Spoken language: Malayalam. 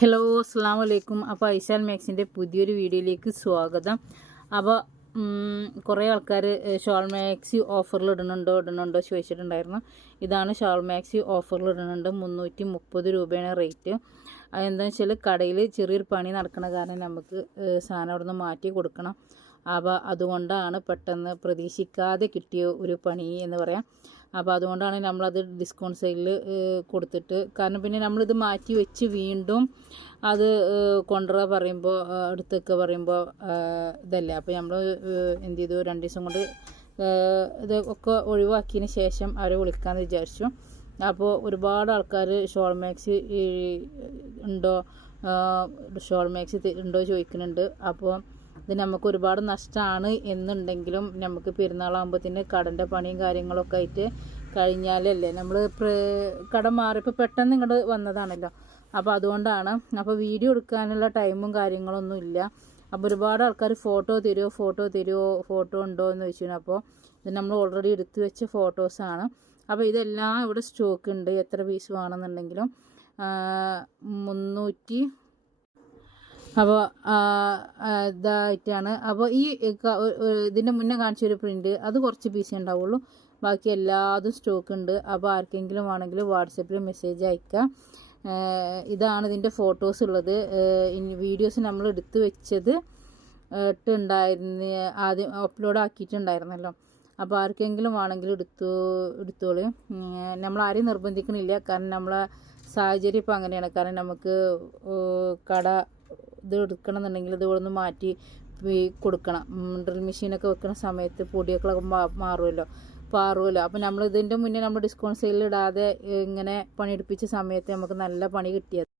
ഹലോ അസ്സാം വലൈക്കും അപ്പോൾ ഐശാൽ മാക്സിന്റെ പുതിയൊരു വീഡിയോയിലേക്ക് സ്വാഗതം. അപ്പോൾ കുറേ ആൾക്കാർ ഷോൾ മാക്സി ഓഫറിൽ ഇടുന്നുണ്ടോ ഇടുന്നുണ്ടോ ചോദിച്ചിട്ടുണ്ടായിരുന്നു. ഇതാണ് ഷോൾ മാക്സി ഓഫറിൽ ഇടുന്നുണ്ട്. മുന്നൂറ്റി മുപ്പത് രൂപയാണ് റേറ്റ് അതെന്താണെന്ന് വെച്ചാൽ കടയിൽ ചെറിയൊരു പണി നടക്കണ കാരണം നമുക്ക് സാധനം അവിടെ നിന്ന് മാറ്റി കൊടുക്കണം. അപ്പോൾ അതുകൊണ്ടാണ് പെട്ടെന്ന് പ്രതീക്ഷിക്കാതെ കിട്ടിയ ഒരു പണി എന്ന് പറയാം. അപ്പോൾ അതുകൊണ്ടാണ് നമ്മളത് ഡിസ്കൗണ്ട് സെയിലിൽ കൊടുത്തിട്ട്. കാരണം പിന്നെ നമ്മളിത് മാറ്റി വെച്ച് വീണ്ടും അത് കൊണ്ടുവരാ പറയുമ്പോൾ അടുത്തൊക്കെ പറയുമ്പോൾ ഇതല്ലേ. അപ്പോൾ നമ്മൾ എന്ത് ചെയ്തു? രണ്ട് ദിവസം കൊണ്ട് ഇത് ഒക്കെ ഒഴിവാക്കിയതിന് ശേഷം അവരെ വിളിക്കാമെന്ന് വിചാരിച്ചു. അപ്പോൾ ഒരുപാട് ആൾക്കാർ ഷോൾ മാക്സ് ഉണ്ടോ? ഷോൾ മാക്സ് ഉണ്ടോ ചോദിക്കുന്നുണ്ട്. അപ്പോൾ ഇത് നമുക്ക് ഒരുപാട് നഷ്ടമാണ് എന്നുണ്ടെങ്കിലും നമുക്ക് പെരുന്നാളാകുമ്പോഴത്തേന് കടന്റെ പണിയും കാര്യങ്ങളൊക്കെ ആയിട്ട് കഴിഞ്ഞാലല്ലേ നമ്മൾ കട മാറിയപ്പോൾ പെട്ടെന്ന് ഇങ്ങോട്ട് വന്നതാണല്ലോ. അപ്പോൾ അതുകൊണ്ടാണ്. അപ്പോൾ വീഡിയോ എടുക്കാനുള്ള ടൈമും കാര്യങ്ങളൊന്നും ഇല്ല. അപ്പോൾ ഒരുപാട് ആൾക്കാർ ഫോട്ടോ തരുമോ ഫോട്ടോ തരുമോ ഫോട്ടോ ഉണ്ടോ എന്ന് ചോദിച്ചു. അപ്പോൾ ഇത് നമ്മൾ ഓൾറെഡി എടുത്തു വെച്ച ഫോട്ടോസാണ് അപ്പോൾ ഇതെല്ലാം ഇവിടെ സ്റ്റോക്ക് ഉണ്ട്. എത്ര പീസ് വേണമെന്നുണ്ടെങ്കിലും മുന്നൂറ്റി അപ്പോൾ ഇതായിട്ടാണ്. അപ്പോൾ ഈ ഇതിന്റെ മുന്നേ കാണിച്ചൊരു പ്രിന്റ് അത് കുറച്ച് പീസേ ഉണ്ടാവുള്ളൂ. ബാക്കി എല്ലാതും സ്റ്റോക്ക് ഉണ്ട്. അപ്പോൾ ആർക്കെങ്കിലും ആണെങ്കിൽ വാട്സപ്പിൽ മെസ്സേജ് അയക്കാം. ഇതാണ് ഇതിന്റെ ഫോട്ടോസ് ഉള്ളത്. വീഡിയോസ് നമ്മൾ എടുത്തു വെച്ചത് ഇട്ടുണ്ടായിരുന്ന ആദ്യം അപ്ലോഡ് ആക്കിയിട്ടുണ്ടായിരുന്നല്ലോ. അപ്പോൾ ആർക്കെങ്കിലും ആണെങ്കിൽ എടുത്തു എടുത്തോളൂ. നമ്മൾ ആരെയും നിർബന്ധിക്കണില്ല. കാരണം നമ്മളെ സാഹചര്യം ഇപ്പോൾ അങ്ങനെയാണ്. കാരണം നമുക്ക് കട ഇത് എടുക്കണമെന്നുണ്ടെങ്കിൽ ഇത് ഇവിടെ മാറ്റി കൊടുക്കണം. ഡ്രിൽ മെഷീനൊക്കെ വെക്കുന്ന സമയത്ത് പൊടിയൊക്കെ മാറുമല്ലോ. പാറുമല്ലോ. അപ്പോൾ നമ്മൾ ഇതിന്റെ മുന്നേ നമ്മൾ ഡിസ്കൗണ്ട് സെയിലിടാതെ ഇങ്ങനെ പണിയെടുപ്പിച്ച സമയത്ത് നമുക്ക് നല്ല പണി കിട്ടിയത്.